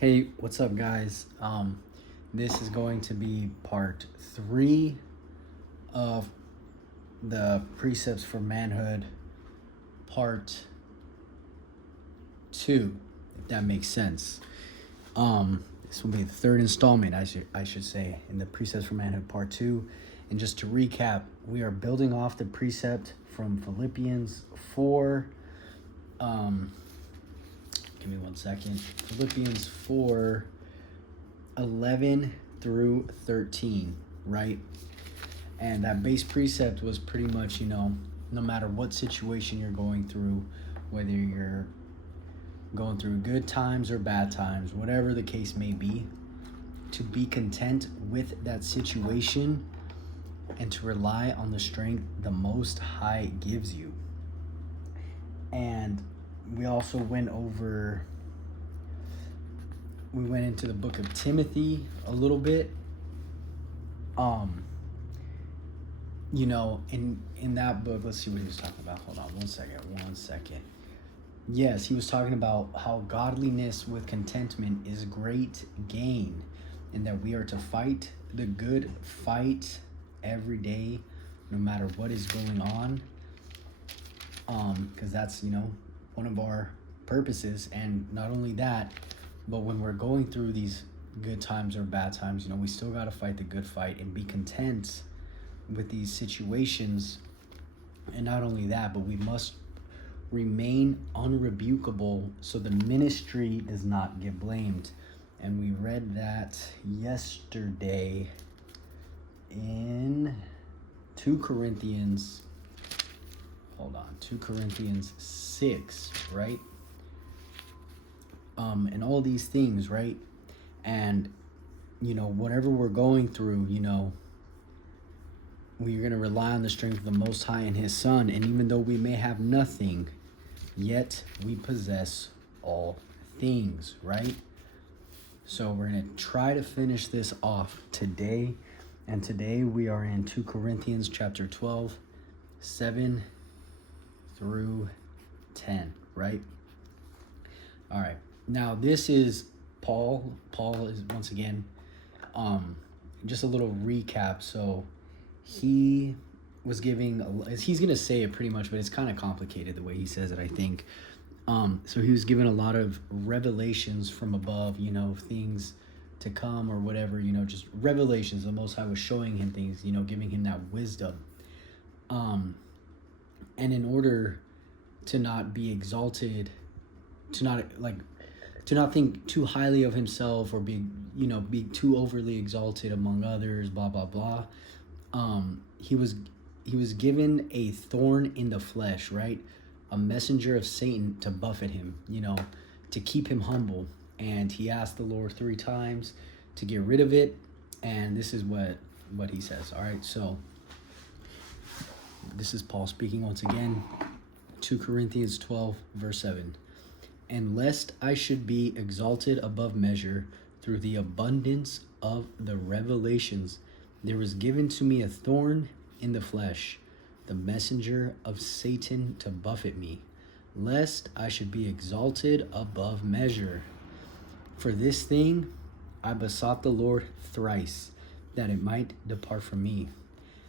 Hey, what's up, guys? This is going to be part 3 of the Precepts for Manhood, part 2, if that makes sense. This will be the third installment, I should say, in the Precepts for Manhood, part 2. And just to recap, we are building off the precept from Philippians 4. Give me one second. Philippians 4, 11 through 13, right? And that base precept was pretty much, no matter what situation you're going through, whether you're going through good times or bad times, whatever the case may be, to be content with that situation and to rely on the strength the Most High gives you. And we also went into the book of Timothy a little bit. In that book, let's see what he was talking about. Hold on one second. Yes, he was talking about how godliness with contentment is great gain, and that we are to fight the good fight every day, no matter what is going on. Because that's, one of our purposes. And not only that, but when we're going through these good times or bad times, we still got to fight the good fight and be content with these situations. And not only that, but we must remain unrebukable so the ministry does not get blamed. And we read that yesterday in 2 Corinthians 6, right? And all these things, right? And, whatever we're going through, we're going to rely on the strength of the Most High and His Son. And even though we may have nothing, yet we possess all things, right? So we're going to try to finish this off today. And today we are in 2 Corinthians chapter 12, 7 through 10, right? All right. Now, this is Paul. Paul is, once again, just a little recap. So he was giving, he's going to say it pretty much, but it's kind of complicated the way he says it, I think. So he was given a lot of revelations from above, things to come or whatever, just revelations. The Most High was showing him things, giving him that wisdom. And in order to not be exalted, to not think too highly of himself or be too overly exalted among others, blah blah blah. He was given a thorn in the flesh, right? A messenger of Satan to buffet him, to keep him humble. And he asked the Lord 3 times to get rid of it. And this is what he says. All right, so this is Paul speaking once again. 2 Corinthians 12, verse 7. And lest I should be exalted above measure through the abundance of the revelations, there was given to me a thorn in the flesh, the messenger of Satan to buffet me, lest I should be exalted above measure. For this thing I besought the Lord thrice, that it might depart from me.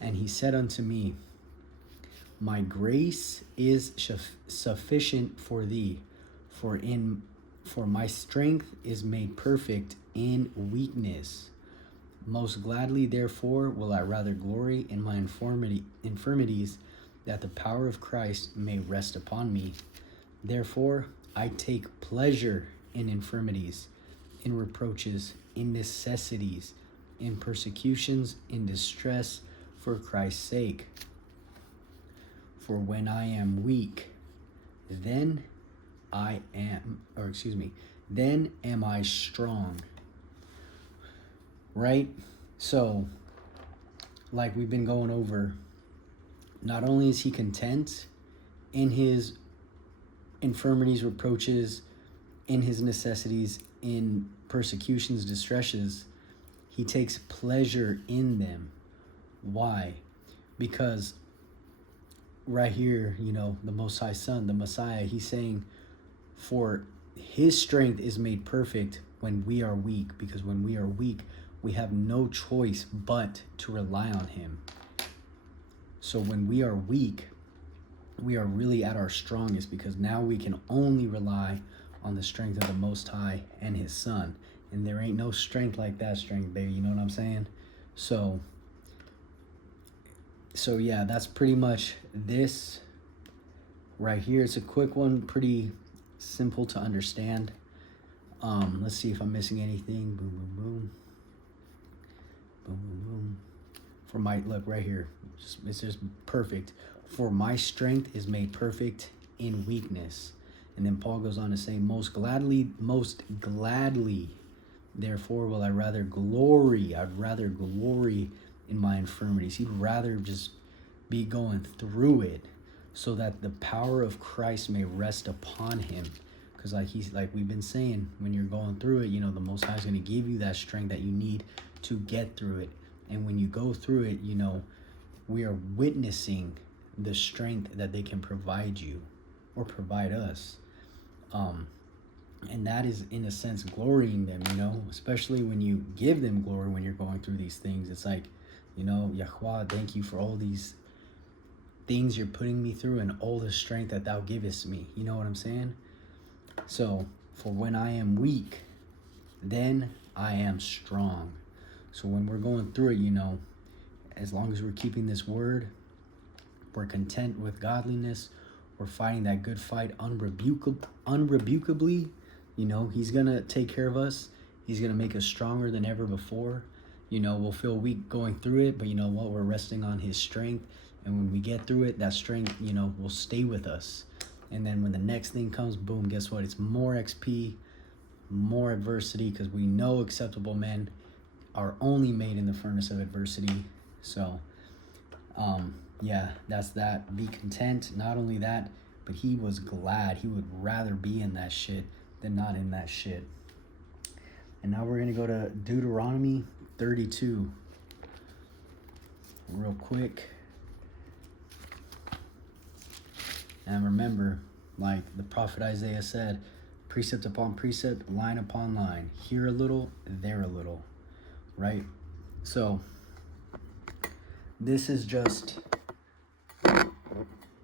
And he said unto me, My grace is sufficient for thee, for my strength is made perfect in weakness. Most gladly, therefore, will I rather glory in my infirmities, that the power of Christ may rest upon me. Therefore, I take pleasure in infirmities, in reproaches, in necessities, in persecutions, in distress, for Christ's sake. For when I am weak, then am I strong. Right? So, like we've been going over, not only is he content in his infirmities, reproaches, in his necessities, in persecutions, distresses, he takes pleasure in them. Why? Because right here, the Most High Son, the Messiah, he's saying, for his strength is made perfect when we are weak, because when we are weak, we have no choice but to rely on him. So when we are weak, we are really at our strongest, because now we can only rely on the strength of the Most High and his Son. And there ain't no strength like that strength, baby. You know what I'm saying? So yeah, that's pretty much this right here. It's a quick one, pretty simple to understand. Let's see if I'm missing anything. Boom, boom, boom. Boom, boom, boom. For my, look right here. It's just perfect. For my strength is made perfect in weakness. And then Paul goes on to say, most gladly, therefore will I rather glory. I'd rather glory in my infirmities. He'd rather just be going through it, so that the power of Christ may rest upon him. Because like we've been saying, when you're going through it, you know, the Most High is going to give you that strength that you need to get through it. And when you go through it, you know, we are witnessing the strength that they can provide you or provide us. And that is, in a sense, glorying them, you know, especially when you give them glory when you're going through these things. It's like, you know, Yahweh, thank you for all these things you're putting me through and all the strength that thou givest me. You know what I'm saying? So, for when I am weak, then I am strong. So when we're going through it, you know, as long as we're keeping this word, we're content with godliness, we're fighting that good fight unrebukably, you know, he's going to take care of us. He's going to make us stronger than ever before. You know, we'll feel weak going through it, but you know what? We're resting on his strength. And when we get through it, that strength, you know, will stay with us. And then when the next thing comes, boom, guess what? It's more XP, more adversity, because we know acceptable men are only made in the furnace of adversity. So, yeah, that's that. Be content. Not only that, but he was glad. He would rather be in that shit than not in that shit. And now we're going to go to Deuteronomy 32. Real quick. And remember, like the prophet Isaiah said, precept upon precept, line upon line. Here a little, there a little. Right? So, this is just...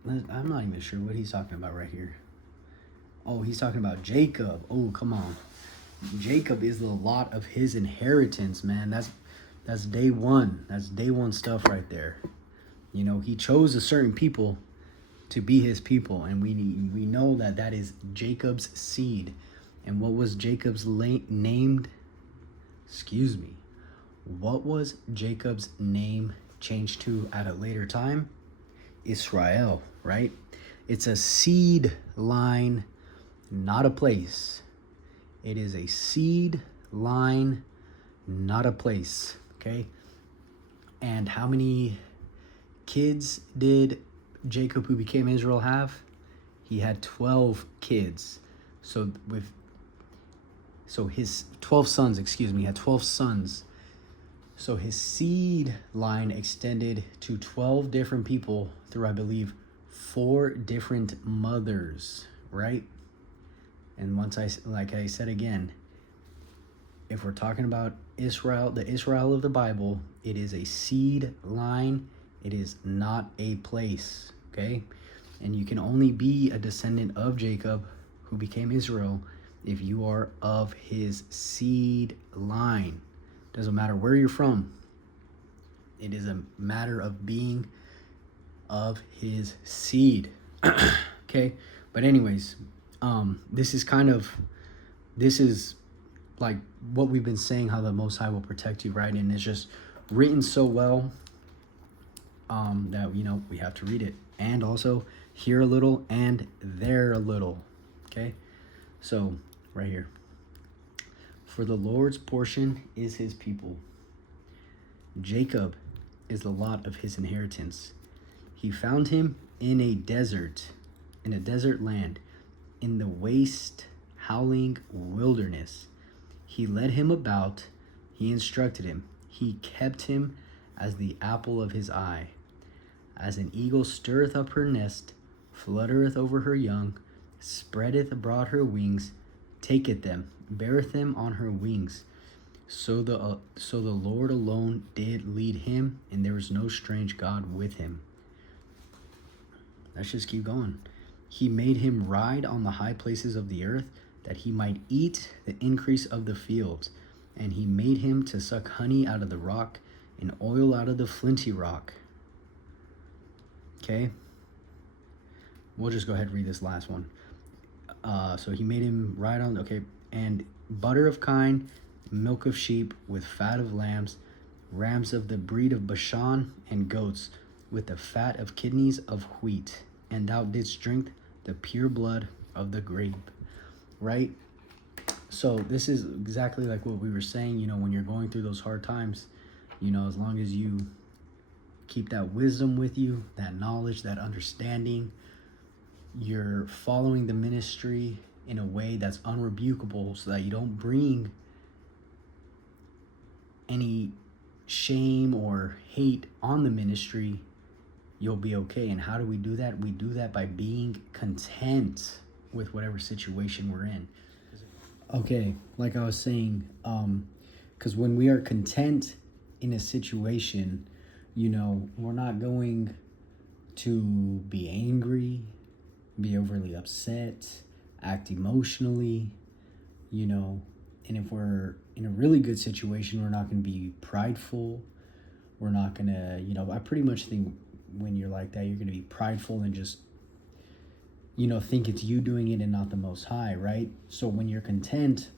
I'm not even sure what he's talking about right here. Oh, he's talking about Jacob. Oh, come on. Jacob is the lot of his inheritance, man. That's day one. That's day one stuff right there. You know, he chose a certain people to be his people, and we know that is Jacob's seed. And what was Jacob's named? Excuse me. What was Jacob's name changed to at a later time? Israel, right? It's a seed line, not a place. It is a seed line, not a place, okay? And how many kids did Jacob, who became Israel, have? He had 12 kids. So his 12 sons, he had 12 sons. So his seed line extended to 12 different people through, I believe, 4 different mothers, right? And like I said again, if we're talking about Israel, the Israel of the Bible, it is a seed line. It is not a place, okay? And you can only be a descendant of Jacob, who became Israel, if you are of his seed line. Doesn't matter where you're from. It is a matter of being of his seed. Okay? But anyways, this is like what we've been saying, how the Most High will protect you, right? And it's just written so well that, you know, we have to read it. And also here a little and there a little. Okay? So, right here. For the Lord's portion is his people. Jacob is the lot of his inheritance. He found him in a desert land, in the waste, howling wilderness. He led him about, he instructed him, he kept him as the apple of his eye. As an eagle stirreth up her nest, fluttereth over her young, spreadeth abroad her wings, taketh them, beareth them on her wings. So the Lord alone did lead him, and there was no strange God with him. Let's just keep going. He made him ride on the high places of the earth, that he might eat the increase of the fields. And he made him to suck honey out of the rock, and oil out of the flinty rock. Okay. We'll just go ahead and read this last one. So he made him ride on, okay, and butter of kine, milk of sheep, with fat of lambs, rams of the breed of Bashan, and goats, with the fat of kidneys of wheat. And thou didst drink the pure blood of the grape. Right? So this is exactly like what we were saying, when you're going through those hard times, as long as you keep that wisdom with you, that knowledge, that understanding, you're following the ministry in a way that's unrebukable, so that you don't bring any shame or hate on the ministry, you'll be okay. And how do we do that? We do that by being content with whatever situation we're in. Okay, like I was saying, because when we are content in a situation, we're not going to be angry, be overly upset, act emotionally, and if we're in a really good situation, we're not going to be prideful. We're not going to, I pretty much think when you're like that, you're going to be prideful and just think it's you doing it and not the Most High, right? So when you're content,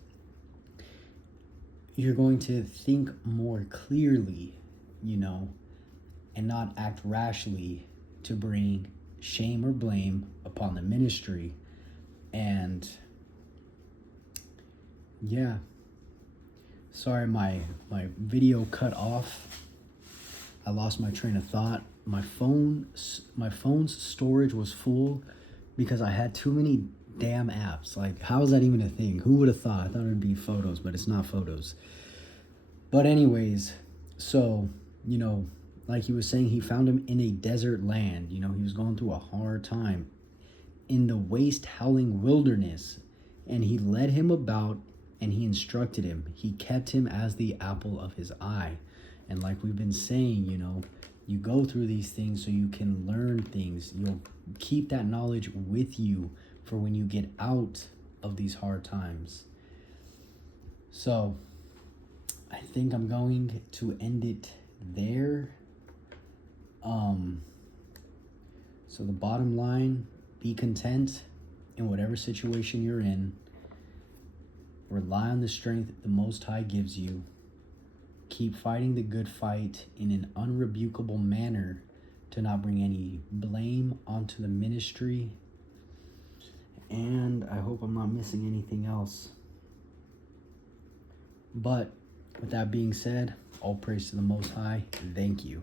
you're going to think more clearly, and not act rashly to bring shame or blame upon the ministry. And yeah, sorry, my video cut off. I lost my train of thought. My phone's storage was full because I had too many damn apps. Like, how is that even a thing? Who would have thought? I thought it would be photos, but it's not photos. But anyways, so, like he was saying, he found him in a desert land. He was going through a hard time in the waste howling wilderness, and he led him about and he instructed him. He kept him as the apple of his eye. And like we've been saying, you go through these things so you can learn things. You'll keep that knowledge with you for when you get out of these hard times. So I think I'm going to end it there. So the bottom line, be content in whatever situation you're in. Rely on the strength the Most High gives you. Keep fighting the good fight in an unrebukable manner to not bring any blame onto the ministry. And I hope I'm not missing anything else. But with that being said, all praise to the Most High. Thank you.